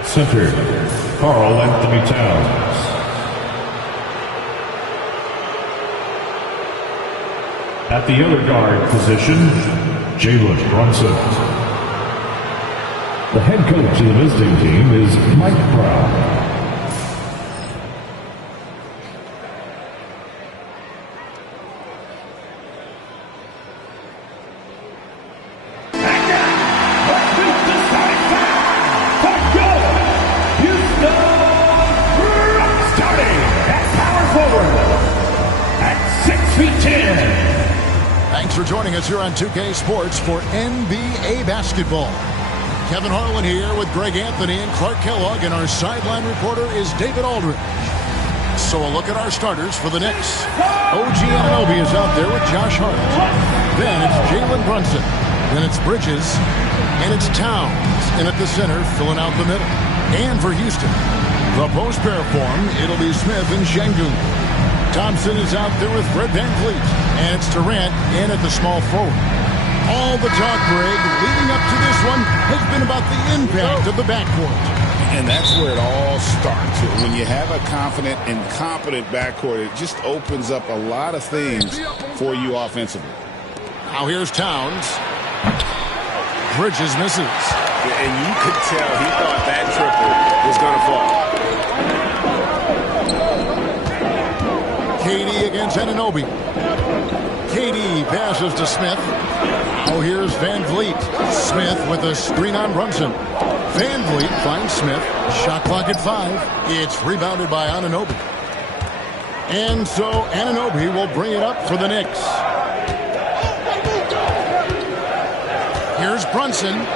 At center, Karl Anthony Towns. At the other guard position, Jalen Brunson. The head coach of the visiting team is Mike Brown. Joining us here on 2K Sports for NBA basketball. Kevin Harlan here with Greg Anthony and Clark Kellogg, and our sideline reporter is David Aldridge. So a look at our starters for the Knicks. OG Anunoby is out there with Josh Hart. Then it's Jalen Brunson. Then it's Bridges. And it's Towns in at the center, filling out the middle. And for Houston, the post pair form, it'll be Smith and Şengün. Thompson is out there with Fred VanVleet. And it's Durant in at the small forward. All the talk, Greg, leading up to this one has been about the impact of the backcourt. And that's where it all starts. When you have a confident and competent backcourt, it just opens up a lot of things for you offensively. Now here's Towns. Bridges misses. And you could tell he thought that triple was going to fall. KD against Anunoby. KD passes to Smith. Now here's VanVleet. Smith with a screen on Brunson. VanVleet finds Smith. Shot clock at 5. It's rebounded by Anunoby. And so Anunoby will bring it up for the Knicks. Here's Brunson.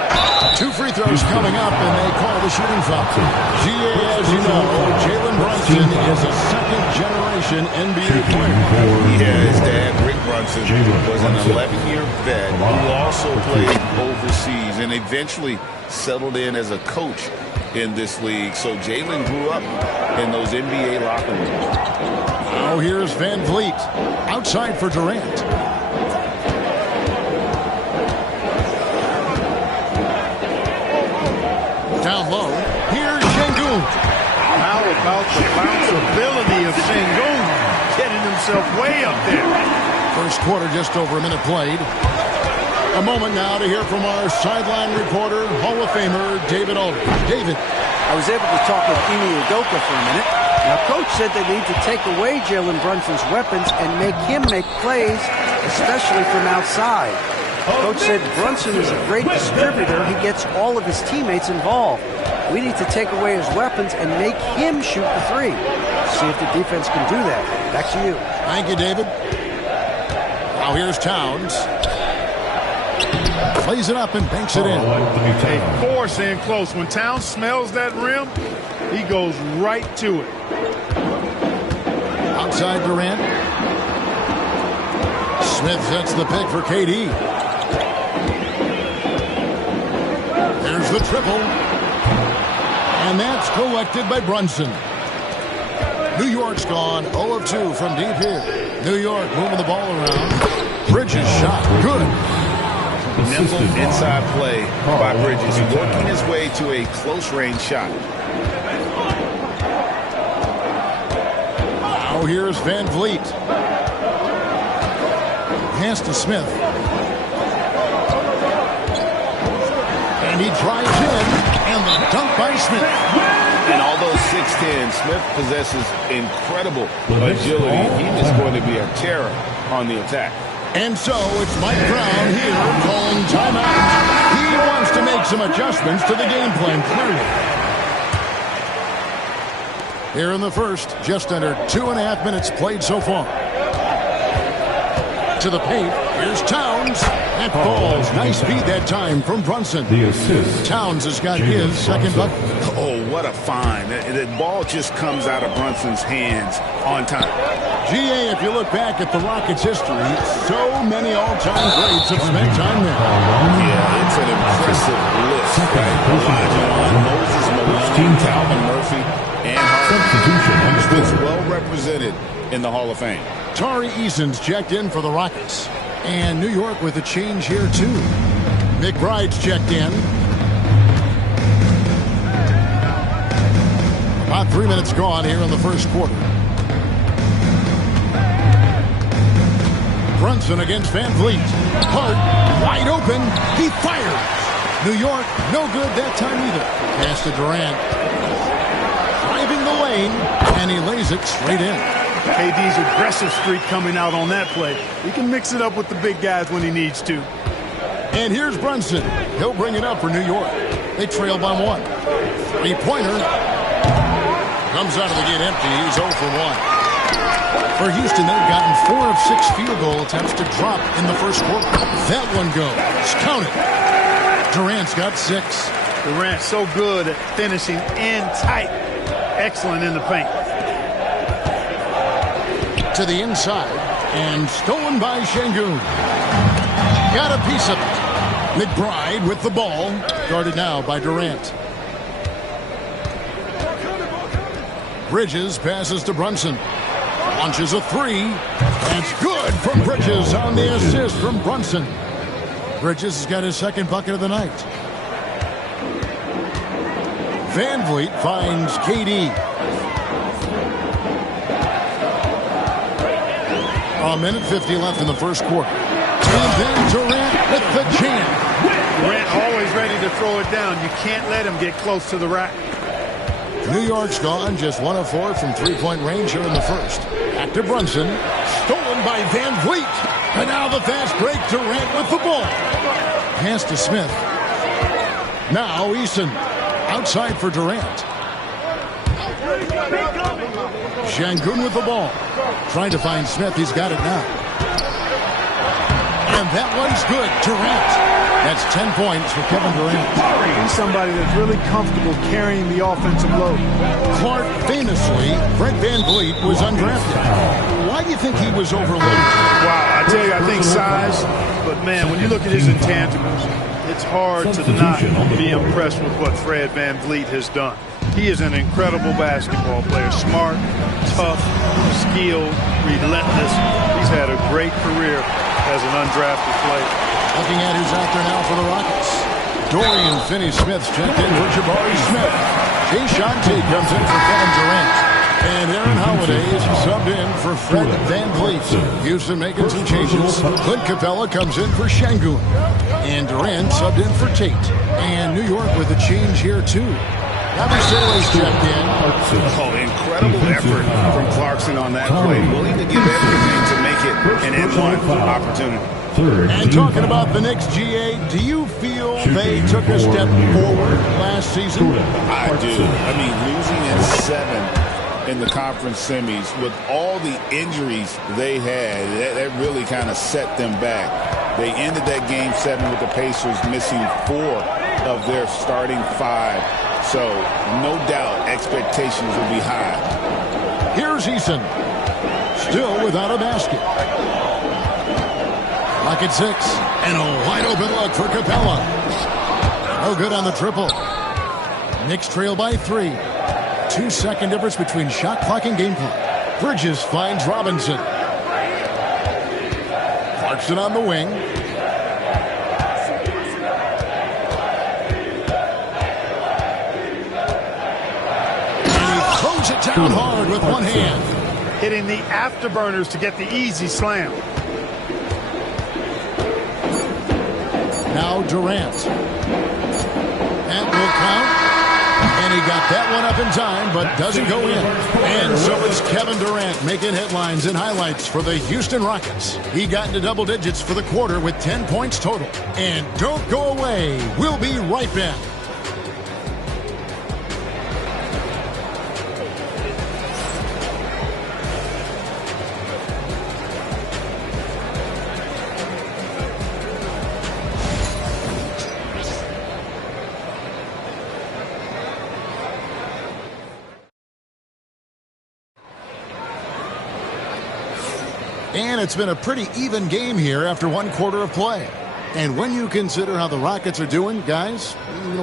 2 free throws coming up, and they call the shooting foul. GA, as you know, Jalen Brunson is a second-generation NBA player. Yeah, his dad, Rick Brunson, was an 11-year vet who also played overseas and eventually settled in as a coach in this league. So Jalen grew up in those NBA locker rooms. Now here's VanVleet. Outside for Durant. Down low, here's Şengün. How about the bounceability of Şengün, getting himself way up there. First quarter, just over a minute played. A moment now to hear from our sideline reporter, Hall of Famer David Aldridge. David. I was able to talk with Ime Udoka for a minute. Now, Coach said they need to take away Jalen Brunson's weapons and make him make plays, especially from outside. Coach said Brunson is a great distributor. He gets all of his teammates involved. We need to take away his weapons and make him shoot the three. See if the defense can do that. Back to you. Thank you, David. Now here's Towns. Plays it up and banks it in. They force in close. When Towns smells that rim, he goes right to it. Outside Durant. Smith sets the pick for KD. There's the triple. And that's collected by Brunson. New York's gone 0 of 2 from deep here. New York moving the ball around. Bridges shot. Good. Nimble inside play by Bridges, working his way to a close-range shot. Now here's VanVleet. Pass to Smith. And he drives in, and the dunk by Smith. And although 6'10", Smith possesses incredible agility. He is going to be a terror on the attack. And so it's Mike Brown here calling timeout. He wants to make some adjustments to the game plan, clearly. Here in the first, just under 2.5 minutes played so far. To the paint, here's Towns. That falls. Nice speed that time from Brunson. The assist. Towns has got his second bucket. Oh, what a find. The ball just comes out of Brunson's hands on time. GA, if you look back at the Rockets' history, so many all-time greats have spent time there. Yeah, it's an impressive list. Right? Elijah, Moses Malone, Calvin Murphy, and Harden. Is well represented in the Hall of Fame. Tari Eason's checked in for the Rockets. And New York with a change here, too. McBride's checked in. About 3 minutes gone here in the first quarter. Brunson against Van Vliet. Hart, wide open. He fires. New York, no good that time either. Pass to Durant. Driving the lane, and he lays it straight in. KD's aggressive streak coming out on that play. He can mix it up with the big guys when he needs to. And here's Brunson. He'll bring it up for New York. They trail by 1. Three-pointer. Comes out of the gate empty. He's 0 for 1. For Houston, they've gotten 4 of 6 field goal attempts to drop in the first quarter. That one goes. Count it. Durant's got 6. Durant so good at finishing in tight. Excellent in the paint. To the inside. And stolen by Şengün. Got a piece of it. McBride with the ball. Guarded now by Durant. Bridges passes to Brunson. Launches a 3. That's good from Bridges on the assist from Brunson. Bridges has got his second bucket of the night. Van Vliet finds KD. A minute 50 left in the first quarter. And then Durant with the jam. Durant always ready to throw it down. You can't let him get close to the rack. New York's gone just 1 of 4 from three-point range here in the first. Back to Brunson. Stolen by Van Vliet. And now the fast break. Durant with the ball. Pass to Smith. Now Eason. Outside for Durant. Şengün with the ball. Trying to find Smith. He's got it now. And that one's good. Durant. That's 10 points for Kevin Durant. He's somebody that's really comfortable carrying the offensive load. Clark famously, Fred Van Vliet was undrafted. Why do you think he was overlooked? Wow, I tell you, I think size. But, man, when you look at his intangibles, it's hard to not be impressed with what Fred Van Vliet has done. He is an incredible basketball player. Smart, tough, skilled, relentless. He's had a great career as an undrafted player. Looking at who's out there now for the Rockets. Dorian Finney-Smith's checked in for Jabari Smith. Jay Shante comes in for Kevin Durant. And Aaron Holiday is subbed in for Fred Van Vliet. Houston making some changes. Clint Capella comes in for Şengün. And Durant subbed in for Tate. And New York with a change here, too. Bobby Sale's checked in. Oh, incredible effort from Clarkson on that play. Willing to give everything to make it an N1 opportunity. And talking about the Knicks, GA, do you feel they took a step forward last season? I do. I mean, losing in 7 in the conference semis with all the injuries they had, that really kind of set them back. They ended that game 7 with the Pacers missing 4 of their starting 5. So, no doubt, expectations will be high. Here's Eason. Still without a basket. Lock at 6. And a wide open look for Capella. No good on the triple. Knicks trail by 3. 2-second difference between shot clock and game clock. Bridges finds Robinson. Clarkson on the wing. And he throws it down hard with one hand. Hitting the afterburners to get the easy slam. Now Durant. That will count. And he got that one up in time, but doesn't go in. And so it's Kevin Durant making headlines and highlights for the Houston Rockets. He got into double digits for the quarter with 10 points total. And don't go away. We'll be right back. And it's been a pretty even game here after 1 quarter of play. And when you consider how the Rockets are doing, guys,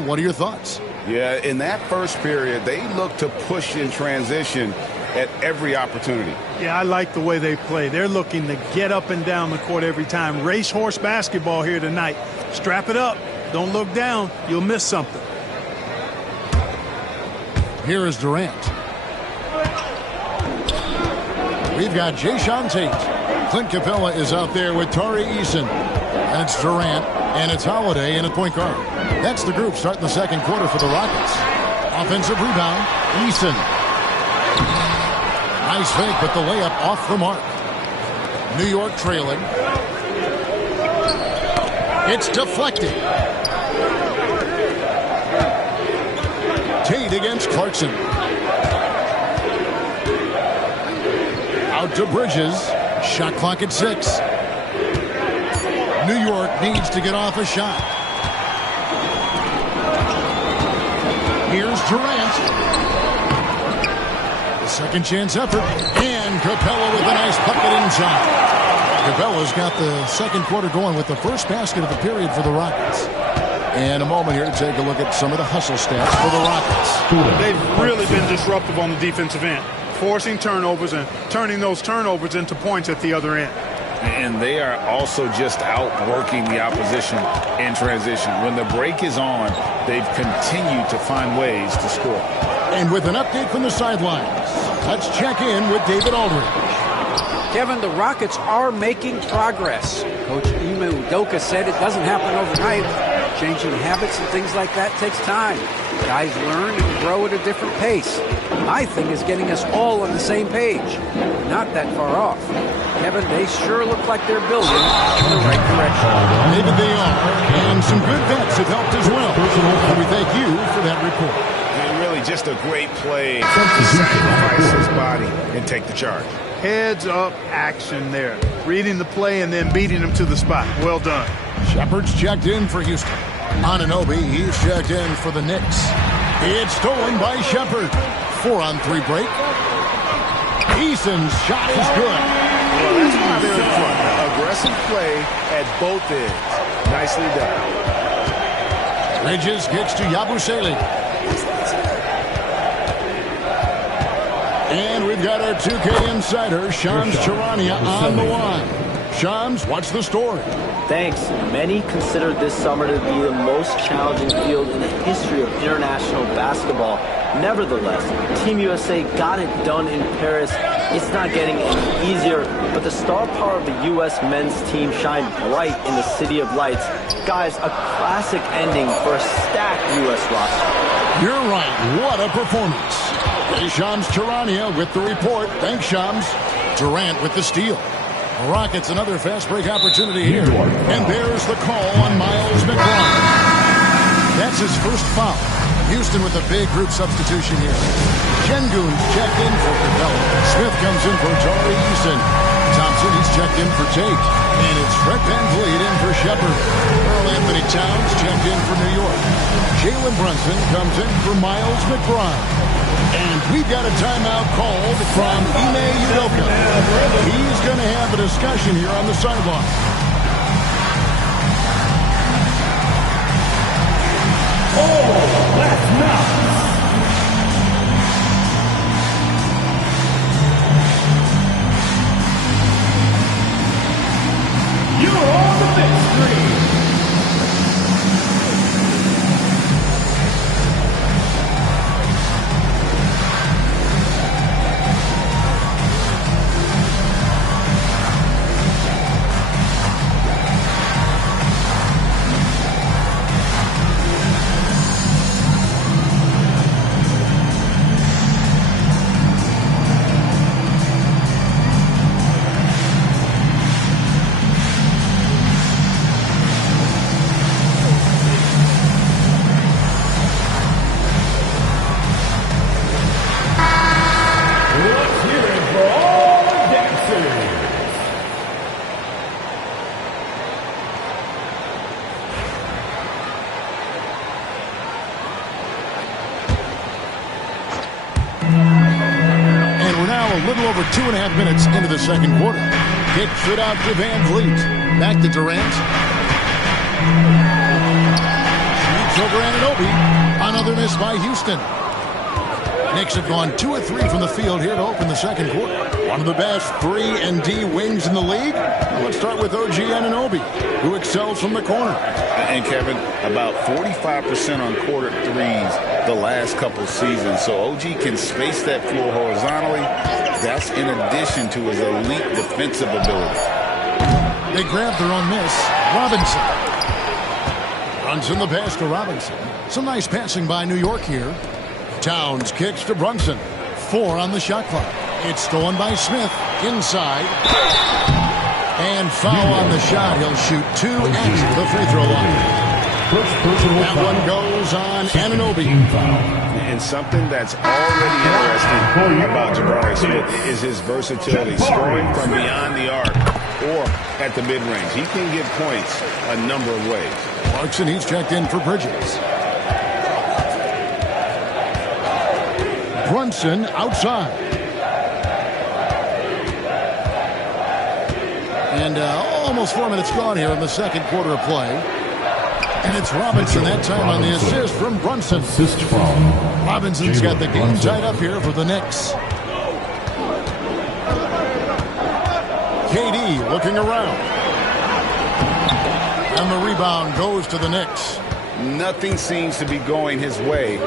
what are your thoughts? Yeah, in that first period, they looked to push in transition at every opportunity. Yeah, I like the way they play. They're looking to get up and down the court every time. Racehorse basketball here tonight. Strap it up. Don't look down. You'll miss something. Here is Durant. we've got Jayshawn Tate. Clint Capella is out there with Tari Eason. That's Durant, and it's Holiday in at point guard. That's the group starting the second quarter for the Rockets. Offensive rebound, Eason. Nice fake, but the layup off the mark. New York trailing. It's deflected. Tate against Clarkson. Out to Bridges. Shot clock at 6. New York needs to get off a shot. Here's Durant. The second chance effort. And Capella with a nice bucket inside. Capella's got the second quarter going with the first basket of the period for the Rockets. And a moment here to take a look at some of the hustle stats for the Rockets. They've really been disruptive on the defensive end, forcing turnovers and turning those turnovers into points at the other end. And they are also just outworking the opposition in transition. When the break is on, they've continued to find ways to score. And with an update from the sidelines, let's check in with David Aldridge. Kevin, the Rockets are making progress. Coach Ime Udoka said it doesn't happen overnight. Changing habits and things like that takes time. Guys learn and grow at a different pace. My thing is getting us all on the same page. We're not that far off. Kevin, they sure look like they're building in the right direction. Maybe they are, and some good vets have helped as well. And we thank you for that report. And really just a great play to sacrifice his body and take the charge. Heads up action there. Reading the play and then beating him to the spot. Well done. Shepard's checked in for Houston. Anunoby, he's checked in for the Knicks. It's stolen by Shepard. 4-on-3 break. Eason's shot is good. Well, that's why they're in front. Aggressive play at both ends. Nicely done. Bridges gets to Yabusele. And we've got our 2K insider, Shams Charania, on the line. Shams, what's the story? Thanks. Many consider this summer to be the most challenging field in the history of international basketball. Nevertheless, Team USA got it done in Paris. It's not getting any easier, but the star power of the U.S. men's team shined bright in the City of Lights. Guys, a classic ending for a stacked U.S. roster. You're right. What a performance. Hey, Shams Charania with the report. Thanks, Shams. Durant with the steal. Rockets another fast break opportunity here. And there's the call on Miles McBride. That's his first foul. Houston with a big group substitution here. Şengün's checked in for Capella. Smith comes in for Tari Eason. Thompson, he's checked in for Tate. And it's Fred VanVleet in for Shepard. Earl Anthony Towns checked in for New York. Jalen Brunson comes in for Miles McBride. And we've got a timeout called from Ime Udoka. He's going to have a discussion here on the sideline. Oh, that's nuts. You're on the big screen. little over 2.5 minutes into the second quarter. Kicks it out to VanVleet. Back to Durant. Shoots over Anunoby. Another miss by Houston. Knicks have gone 2 of 3 from the field here to open the second quarter. One of the best 3-and-D wings in the league. Let's start with OG Anunoby, who excels from the corner. And Kevin, about 45% on quarter threes the last couple seasons. So OG can space that floor horizontally, That's in addition to his elite defensive ability. They grab their own miss. Robinson. Brunson the pass to Robinson. Some nice passing by New York here. Towns kicks to Brunson. 4 on the shot clock. It's stolen by Smith. Inside. And foul on the shot. He'll shoot 2 at the free throw line. That one goes on Anunoby. And something that's already interesting about Jabari Smith is his versatility, scoring from beyond the arc or at the mid-range. He can get points a number of ways. Clarkson, he's checked in for Bridges. Brunson outside. And almost 4 minutes gone here in the second quarter of play. And it's Robinson that time on the assist from Brunson. Robinson's got the game tied up here for the Knicks. KD looking around. And the rebound goes to the Knicks. Nothing seems to be going his way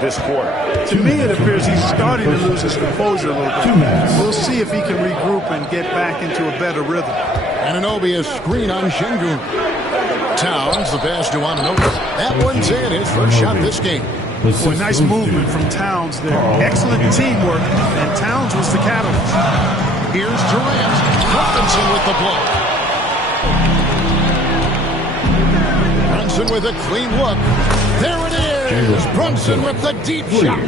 this quarter. To me, it appears he's starting to lose his composure a little bit. We'll see if he can regroup and get back into a better rhythm. Anunoby a screen on Şengün. Towns, the pass to Anunoby. That one's in, his first shot this game. Boy, nice movement from Towns there. Excellent teamwork, and Towns was the catalyst. Here's Durant. Robinson with the block. Brunson with a clean look. There it is. Brunson with the deep shot.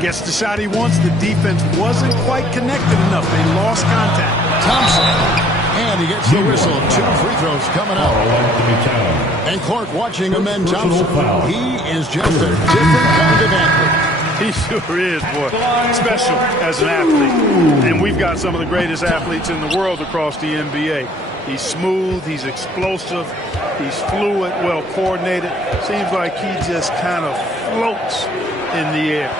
Gets the shot he wants. The defense wasn't quite connected enough. They lost contact. Thompson. And he gets the whistle. 2 free throws coming out. And Clark watching Amen Thompson. He is just a different kind of athlete. He sure is, boy. Special as an athlete. And we've got some of the greatest athletes in the world across the NBA. He's smooth. He's explosive. He's fluid, well coordinated. Seems like he just kind of floats in the air.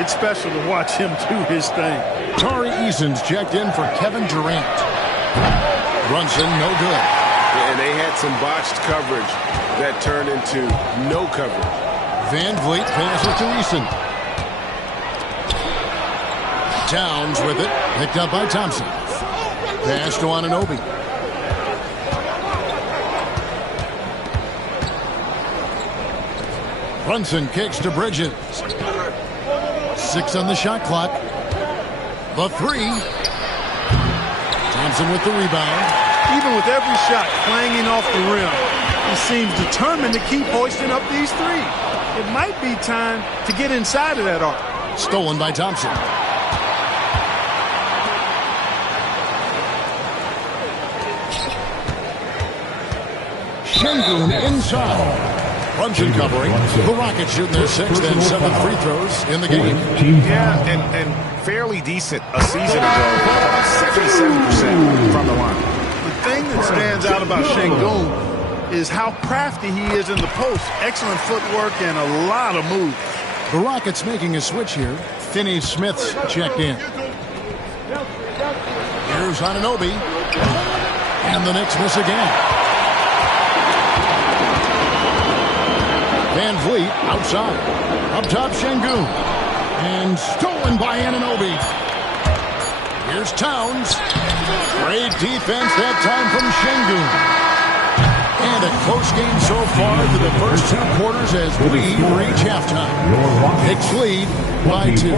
It's special to watch him do his thing. Tari Eason's checked in for Kevin Durant. Brunson, no good. And they had some botched coverage that turned into no coverage. Van Vliet passes to Eason. Towns with it, picked up by Thompson. Pass to Anunoby. Brunson kicks to Bridges. 6 on the shot clock. The 3. Thompson with the rebound. Even with every shot clanging off the rim, he seems determined to keep hoisting up these 3. It might be time to get inside of that arc. Stolen by Thompson. Şengün inside. Brunson covering. The Rockets shooting their 6th and 7th free throws in the game. Yeah, and fairly decent a season ago. 77% from the line. The thing that stands out about Şengün is how crafty he is in the post. Excellent footwork and a lot of move. The Rockets making a switch here. Finney-Smith's checked in. Here's Anunoby. And the Knicks miss again. Van Vliet outside. Up top, Şengün. And stolen by Anunoby. Here's Towns. Great defense that time from Şengün. And a close game so far through the first 2 quarters as we reach halftime. Knicks lead by 2.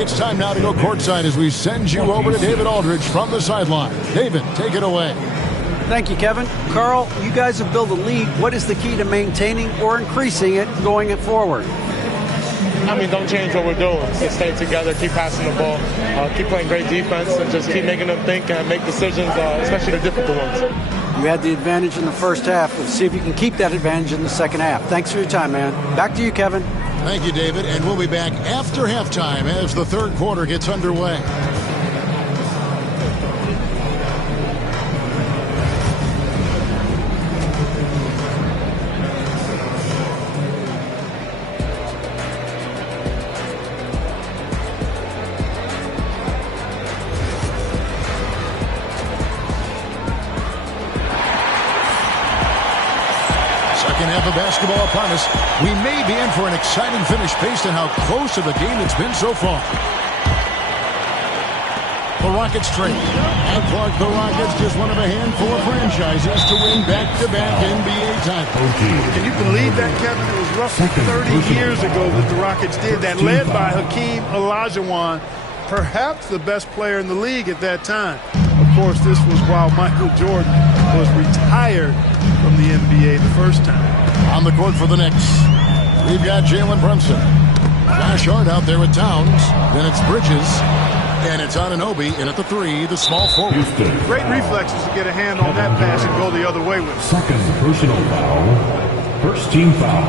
It's time now to go courtside as we send you over to David Aldridge from the sideline. David, take it away. Thank you, Kevin. Carl, you guys have built a lead. What is the key to maintaining or increasing it going it forward? I mean, don't change what we're doing. Just stay together, keep passing the ball, keep playing great defense, and just keep making them think and make decisions, especially the difficult ones. You had the advantage in the first half. Let's see if you can keep that advantage in the second half. Thanks for your time, man. Back to you, Kevin. Thank you, David. And we'll be back after halftime as the third quarter gets underway. Half of basketball upon us. We may be in for an exciting finish based on how close of a game it's been so far. The Rockets trade. And Clark, the Rockets just one of a handful of franchises to win back-to-back NBA titles. Can you believe that, Kevin? It was roughly 30 years ago that the Rockets did that, led by Hakeem Olajuwon, perhaps the best player in the league at that time. Of course, this was while Michael Jordan was retired from the NBA the first time. On the court for the Knicks, we've got Jalen Brunson. Josh Hart out there with Towns. Then it's Bridges. And it's Anunoby in at the 3, the small forward. Houston. Great reflexes to get a hand on that pass and go the other way with it. Second personal foul. First team foul.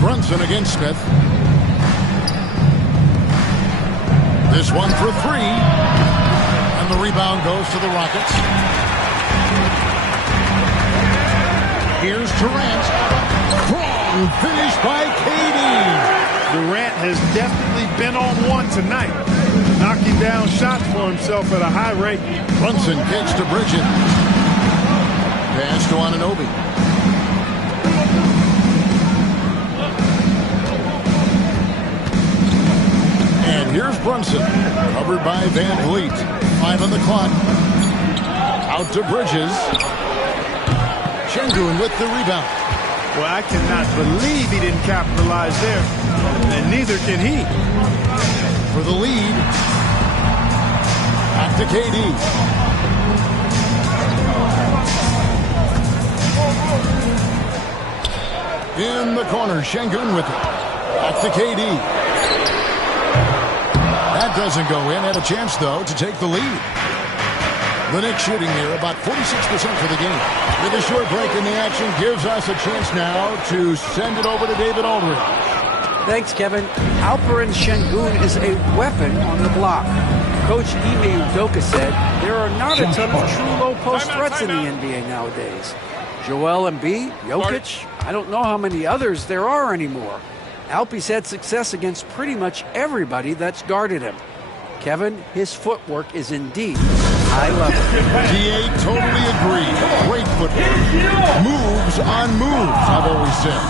Brunson against Smith. This one for 3. And the rebound goes to the Rockets. Here's Durant. Strong finish by KD. Durant has definitely been on one tonight, knocking down shots for himself at a high rate. Brunson kicks to Bridges. Pass to Anunoby. And here's Brunson, covered by Van Vliet. 5 on the clock. Out to Bridges. Şengün with the rebound. Well, I cannot believe he didn't capitalize there, and neither can he. For the lead. Back to KD. In the corner, Şengün with it. Back to KD. That doesn't go in. Had a chance, though, to take the lead. The Knicks shooting here about 46% for the game. With a short break in the action gives us a chance now to send it over to David Aldridge. Thanks, Kevin. Alperen Şengün is a weapon on the block. Coach Ime Udoka said there are not a ton of true low-post threats in the NBA nowadays. Joel Embiid, Jokic, I don't know how many others there are anymore. Alpe's had success against pretty much everybody that's guarded him. Kevin, his footwork is indeed high level. DA totally agree. Great footwork. Moves on moves, I've always said.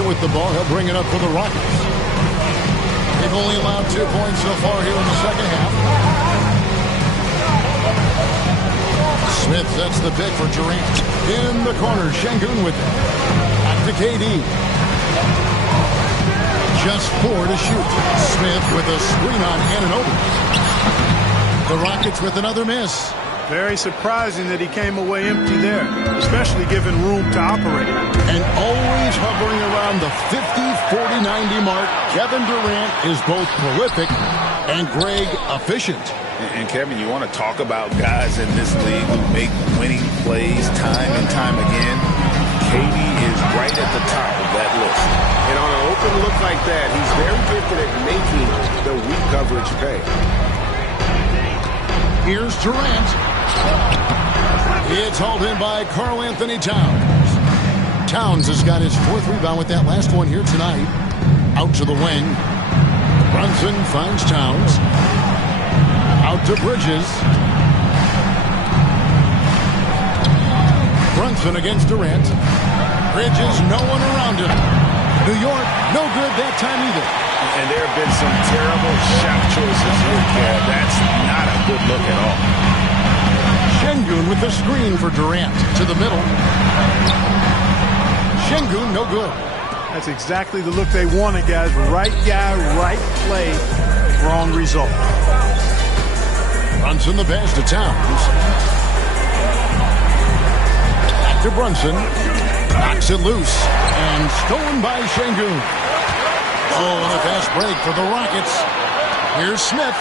With the ball, he'll bring it up for the Rockets. They've only allowed 2 points so far here in the second half. Smith sets the pick for Durant. In the corner, Şengün with it. Back to KD. Just 4 to shoot. Smith with a screen on Anunoby. The Rockets with another miss. Very surprising that he came away empty there, especially given room to operate. And always hovering around the 50-40-90 mark, Kevin Durant is both prolific and, Greg, efficient. And Kevin, you want to talk about guys in this league who make winning plays time and time again? KD is right at the top of that list. And on an open look like that, he's very gifted at making the weak coverage pay. Here's Durant. It's hauled in by Karl Anthony Towns. Towns has got his 4th rebound with that last one here tonight. Out to the wing. Brunson finds Towns. Out to Bridges. Brunson against Durant. Bridges, no one around him. New York, no good that time either. And there have been some terrible shot choices here, Kev. That's not a good look at all. Şengün with the screen for Durant to the middle. Şengün, no good. That's exactly the look they wanted, guys. Right guy, right play, wrong result. Brunson the pass to Towns. Back to Brunson. Knocks it loose. And stolen by Şengün. Oh, and a fast break for the Rockets. Here's Smith.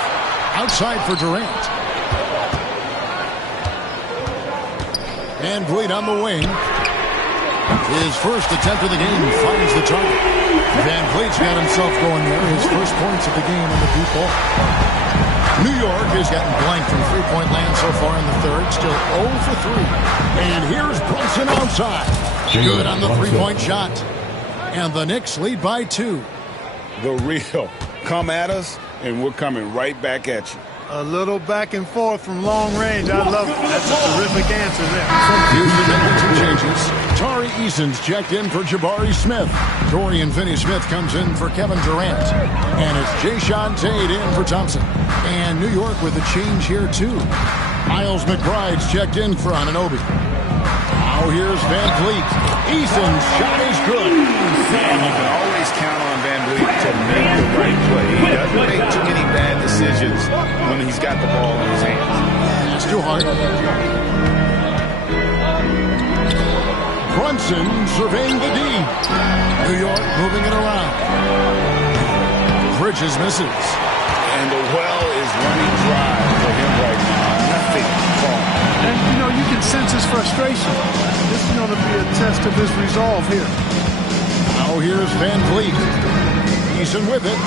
Outside for Durant. And Vliet on the wing. His first attempt of the game finds the target. Van Vliet's got himself going there. His first points of the game on the deep ball. New York has gotten blank from three-point land so far in the third. Still 0 for 3. And here's Brunson outside. Good on the three-point shot. And the Knicks lead by 2. The real. Come at us, and we're coming right back at you. A little back and forth from long range. I love it. That's a terrific answer there. Houston making 2 changes. Tari Eason's checked in for Jabari Smith. Dorian Finney-Smith comes in for Kevin Durant. And it's Jayshawn Tate in for Thompson. And New York with a change here, too. Miles McBride's checked in for Anunoby. Now here's Van Vliet. Eason's shot is good. And you can always count on Van Vliet to make the right play. He doesn't make too many bad decisions when he's got the ball in his hands. That's too hard. Brunson surveying the D. New York moving it around. Bridges misses. And the well is running dry for him right now. Nothing wrong. And, you know, you can sense his frustration. This is going to be a test of his resolve here. Now here's Van Vliet. Eason with it.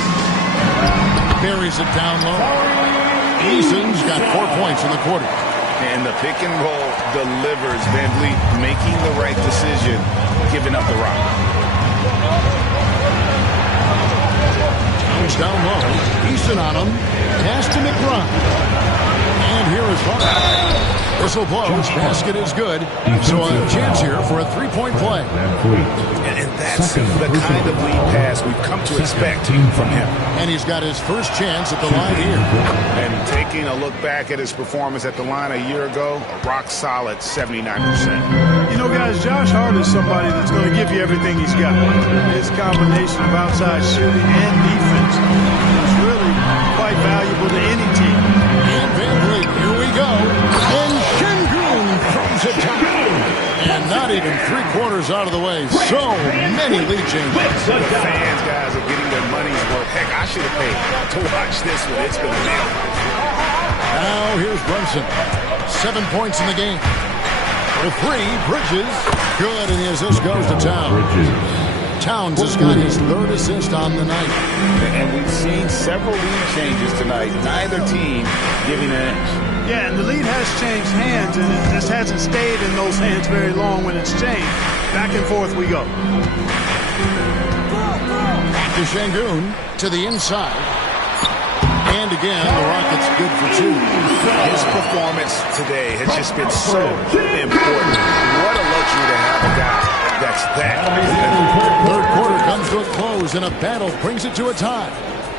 Buries it down low. Eason's got 4 points in the quarter. And the pick and roll delivers. Van Vliet making the right decision, giving up the rock. Towns down low. Eason on him. Pass to McBride. And here is Hart. Whistle blows. Basket is good. So a chance here for a three-point play. And that's the kind of lead pass we've come to expect from him. And he's got his first chance at the line here. And taking a look back at his performance at the line a year ago, a rock-solid 79%. You know, guys, Josh Hart is somebody that's going to give you everything he's got. His combination of outside shooting and defense is really quite valuable to any team. And Van Vliet, here we go. And Şengün throws it down. And not even 3/4 out of the way. So many lead changes. The fans, guys, are getting their money's worth. Heck, I should have paid to watch this one. It's been a nail. Now here's Brunson. 7 points in the game. For 3, Bridges. Good, and the assist goes to Towns. Towns has got his 3rd assist on the night. And we've seen several lead changes tonight. Neither team giving an inch. Yeah, and the lead has changed hands, and it just hasn't stayed in those hands very long when it's changed. Back and forth we go. Back to Şengün, to the inside. And again, the Rockets good for 2. His performance today has just been so important. What a luxury to have a guy that's that. 3rd quarter comes to a close, and a battle brings it to a tie.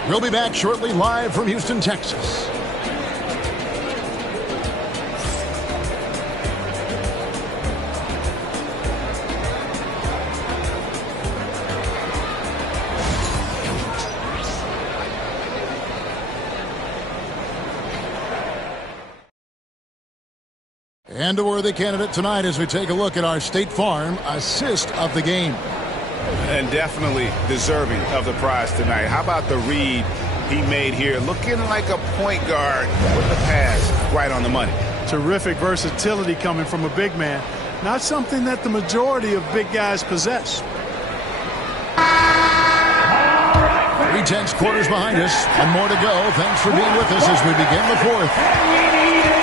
We'll be back shortly live from Houston, Texas. And a worthy candidate tonight as we take a look at our State Farm assist of the game. And definitely deserving of the prize tonight. How about the read he made here? Looking like a point guard with the pass right on the money. Terrific versatility coming from a big man. Not something that the majority of big guys possess. 3/10 quarters behind us. One more to go. Thanks for being with us as we begin the 4th.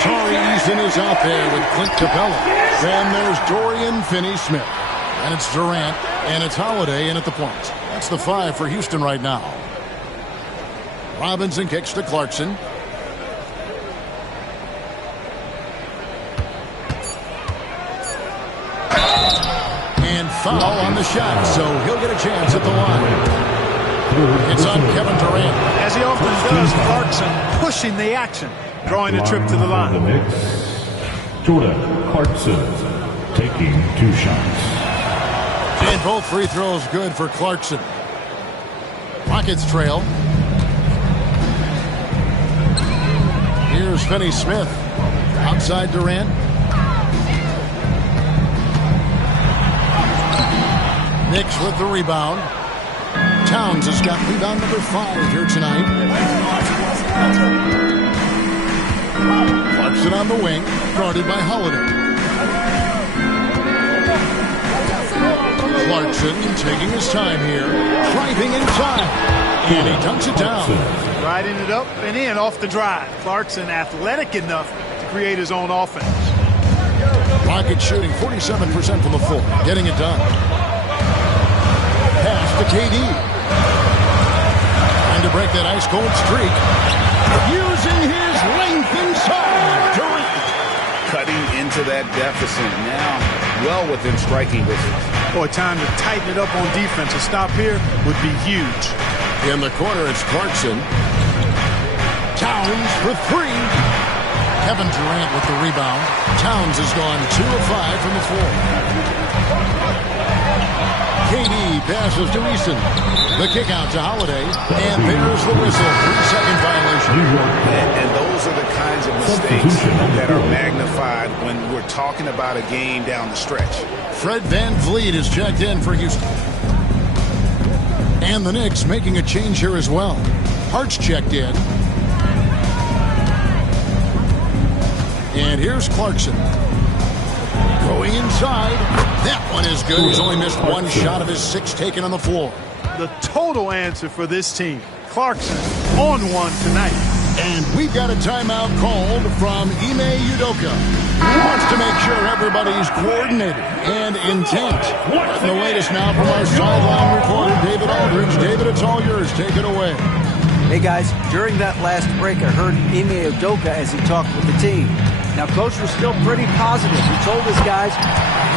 Tari Eason is out there with Clint Capella. Then there's Dorian Finney-Smith. And it's Durant, and it's Holiday in at the point. That's the 5 for Houston right now. Robinson kicks to Clarkson. foul on the shot, so he'll get a chance at the line. It's on Kevin Durant. As he often does, Clarkson pushing the action, drawing a trip to the line. Jordan Clarkson taking 2 shots. And both free throws good for Clarkson. Rockets trail. Here's Finney Smith. Outside Durant. Knicks with the rebound. Towns has got rebound number 5 here tonight. Clarkson on the wing, guarded by Holiday. Clarkson taking his time here, driving inside, and he dunks it down. Riding it up and in off the drive. Clarkson athletic enough to create his own offense. Rockets shooting 47% from the floor, getting it done. Pass to KD. Trying to break that ice-cold streak. Using his length inside. Durant. Cutting into that deficit now, well within striking distance. Boy, time to tighten it up on defense. A stop here would be huge. In the corner, it's Clarkson. Towns for 3. Kevin Durant with the rebound. Towns has gone 2 of 5 from the floor. KD passes to Easton. The kick out to Holiday. And there's the whistle. 3-second violation. And those are the kinds of mistakes that are magnified when we're talking about a game down the stretch. Fred VanVleet is checked in for Houston. And the Knicks making a change here as well. Hart's checked in. And here's Clarkson. Going inside. That one is good. He's only missed 1 shot of his 6 taken on the floor. The total answer for this team. Clarkson on one tonight. And we've got a timeout called from Ime Udoka. He wants to make sure everybody's coordinated and intent. And the latest now from our sideline reporter, David Aldridge. David, it's all yours. Take it away. Hey, guys, during that last break, I heard Ime Udoka as he talked with the team. Now, Coach was still pretty positive. He told his guys a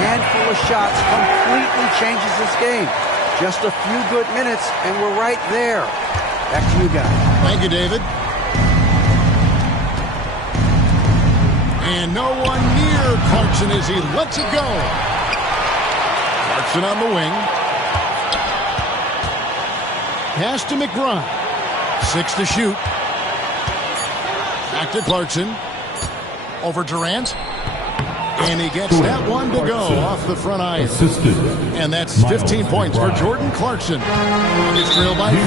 handful of shots completely changes this game. Just a few good minutes, and we're right there. Back to you guys. Thank you, David. And no one near Clarkson as he lets it go. Clarkson on the wing. Pass to McBride. 6 to shoot. Back to Clarkson. Over Durant. And he gets that one to go off the front iron. And that's 15 points for Jordan Clarkson. He's trailed by 4.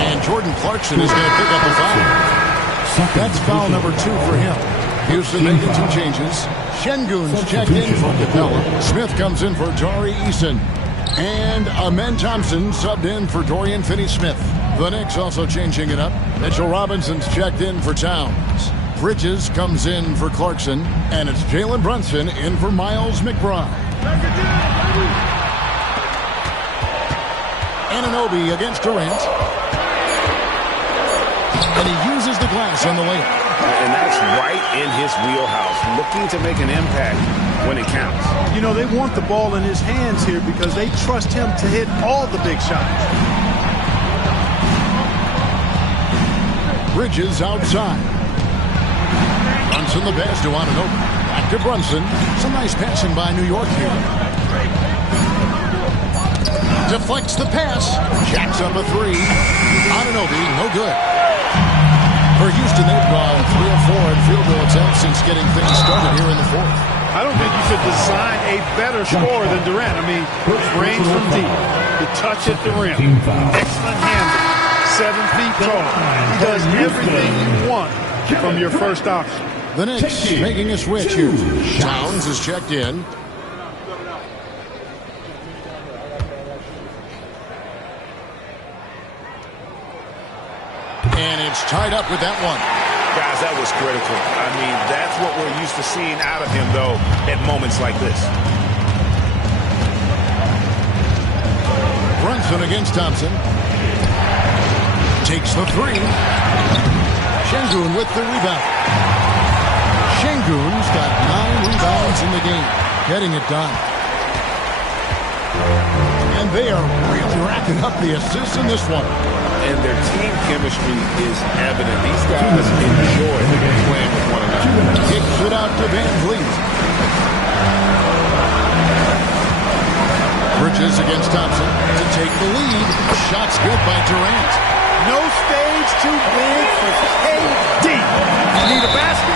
And Jordan Clarkson is going to pick up a foul. That's foul number 2 for him. Houston making 2 changes. Şengün's checked in for Capella. Smith comes in for Tari Eason. And Amen Thompson subbed in for Dorian Finney-Smith. The Knicks also changing it up. Mitchell Robinson's checked in for Towns. Bridges comes in for Clarkson. And it's Jalen Brunson in for Miles McBride. Anunoby against Durant. And he uses the glass on the layup. And that's right in his wheelhouse, looking to make an impact when it counts. You know, they want the ball in his hands here because they trust him to hit all the big shots. Bridges outside. Brunson the pass to Anunoby. Back to Brunson. Some nice passing by New York here. Deflects the pass. Jacks up a 3. Anunoby, no good. For Houston, they've gone 3 of 4 in field goal attempts since getting things started here in the 4th. I don't think you could design a better scorer than Durant. I mean, range from deep, the touch at the rim, excellent handle, 7 feet tall. He does everything you want from your first option. The Knicks making a switch here. Towns is checked in. And it's tied up with that one. Guys, that was critical. I mean, that's what we're used to seeing out of him, though, at moments like this. Brunson against Thompson. Takes the 3. Şengün with the rebound. Şengün's got 9 rebounds in the game. Getting it done. And they are really racking up the assists in this one. And their team chemistry is evident. These guys enjoy playing with one another. Kicks it out to Van Vliet. Bridges against Thompson to take the lead. Shot's good by Durant. No stage too big for KD. Need a basket?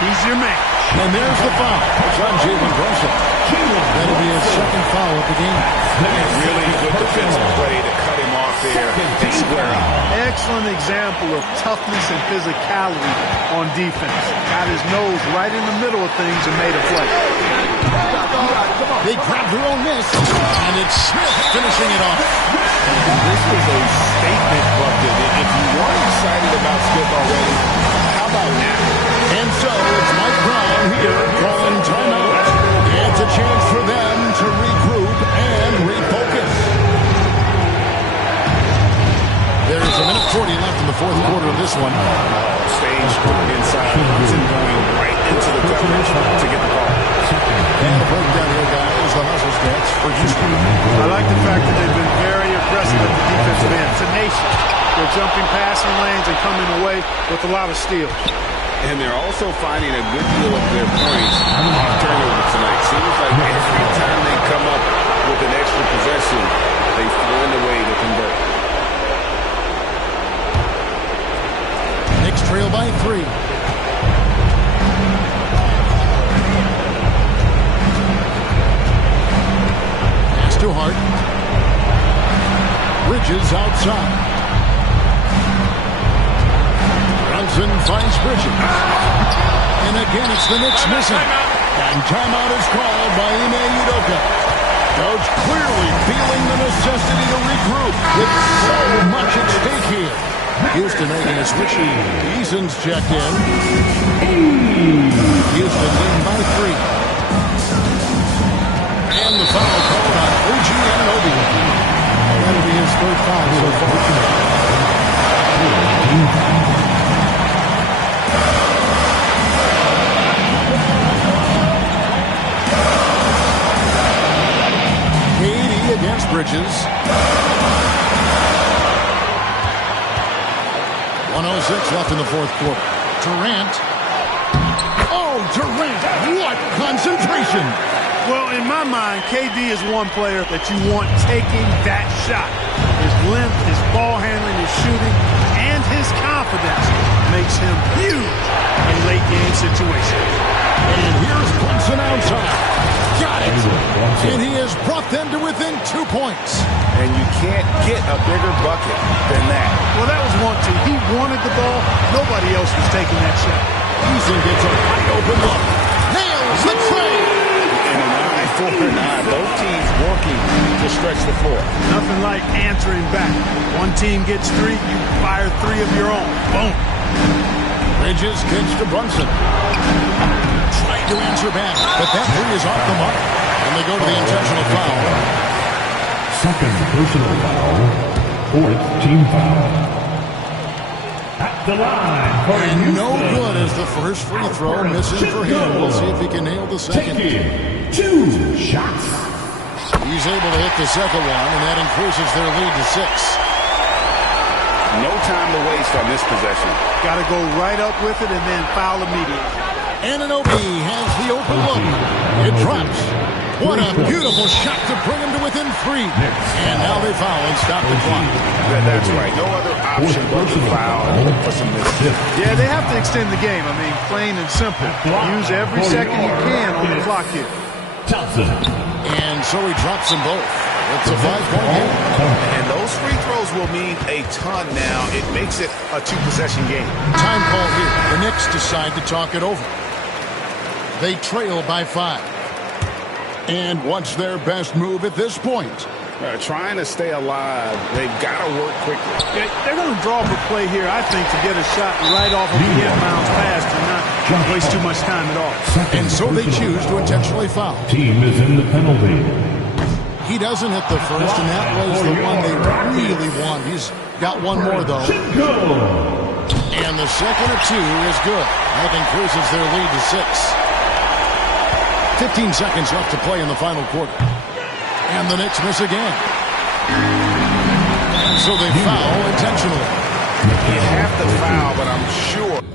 He's your man. And there's the foul. It's on Jalen Brunson. That'll be his second foul of the game. Really good defensive play to cut him off there and square up. Excellent example of toughness and physicality on defense. Got his nose right in the middle of things and made a play. They grab their own miss, and it's Smith finishing it off. This is a statement bucket. If you weren't excited about Smith already, how about now? And so it's Mike Brown here calling timeout. It's a chance for them to regroup and refocus. There's a minute 40 left in the fourth quarter of this one. Stage inside. Johnson going right into the coverage to get the ball. And a breakdown here, guys. The hustle stats for Houston. I like the fact that they've been very aggressive at the defensive end. Tenacious. They're jumping passing lanes and coming away with a lot of steals. And they're also finding a good deal of their points off turnovers tonight. Seems like every time they come up with an extra possession, they find a way to convert. Knicks trail by 3. Pass to Hart. Bridges outside. Brunson finds Bridges. And again, it's the Knicks missing. And timeout is called by Ime Udoka. Coach clearly feeling the necessity to regroup with so much at stake here. Houston making a switch. Eason's checked in. Houston leading by 3. And the foul called on OG Anunoby. That'll be his third foul so far. Against Bridges. 1:06 left in the fourth quarter. Durant. Oh, Durant, what concentration. Well, in my mind, KD is one player that you want taking that shot. His length, his ball handling, his shooting, and his confidence makes him huge in late game situations. And here's Brunson outside. Got it. And he has brought them to within 2 points. And you can't get a bigger bucket than that. Well, that was 1-2. He wanted the ball. Nobody else was taking that shot. Eason gets a wide open look. Nails the trade. And an eye for an eye. Both teams working to stretch the floor. Nothing like answering back. One team gets 3, you fire 3 of your own. Boom. Bridges kicks to Brunson. Trying to answer back, but that 3 is off the mark. And they go to the intentional foul. Second personal foul. Fourth team foul. At the line. And no good as the first free throw missing for him. We'll see if he can nail the second. Taking 2 shots. He's able to hit the second one, and that increases their lead to 6. No time to waste on this possession. Got to go right up with it and then foul immediately. Anunoby has the open look. It drops. What a beautiful shot to bring him to within 3. And now they foul and stop the clock. That's right. No other option but to foul and look for some mischief. Yeah, they have to extend the game. I mean, plain and simple. Use every second you can on the clock here. Thompson. And so he drops them both. It's a 5-point game. And those free throws will mean a ton now. It makes it a 2-possession game. Time call here. The Knicks decide to talk it over. They trail by 5. And what's their best move at this point? Trying to stay alive. They've got to work quickly. They're going to draw up a play here, I think, to get a shot right off of the inbounds pass and not waste too much time at all. And so they choose to intentionally foul. Team is in the penalty. He doesn't hit the first, and that was the one they really want. He's got one more, though. And the second of 2 is good. That increases their lead to 6. 15 seconds left to play in the final quarter. And the Knicks miss again. So they foul intentionally. You have to foul, but I'm sure.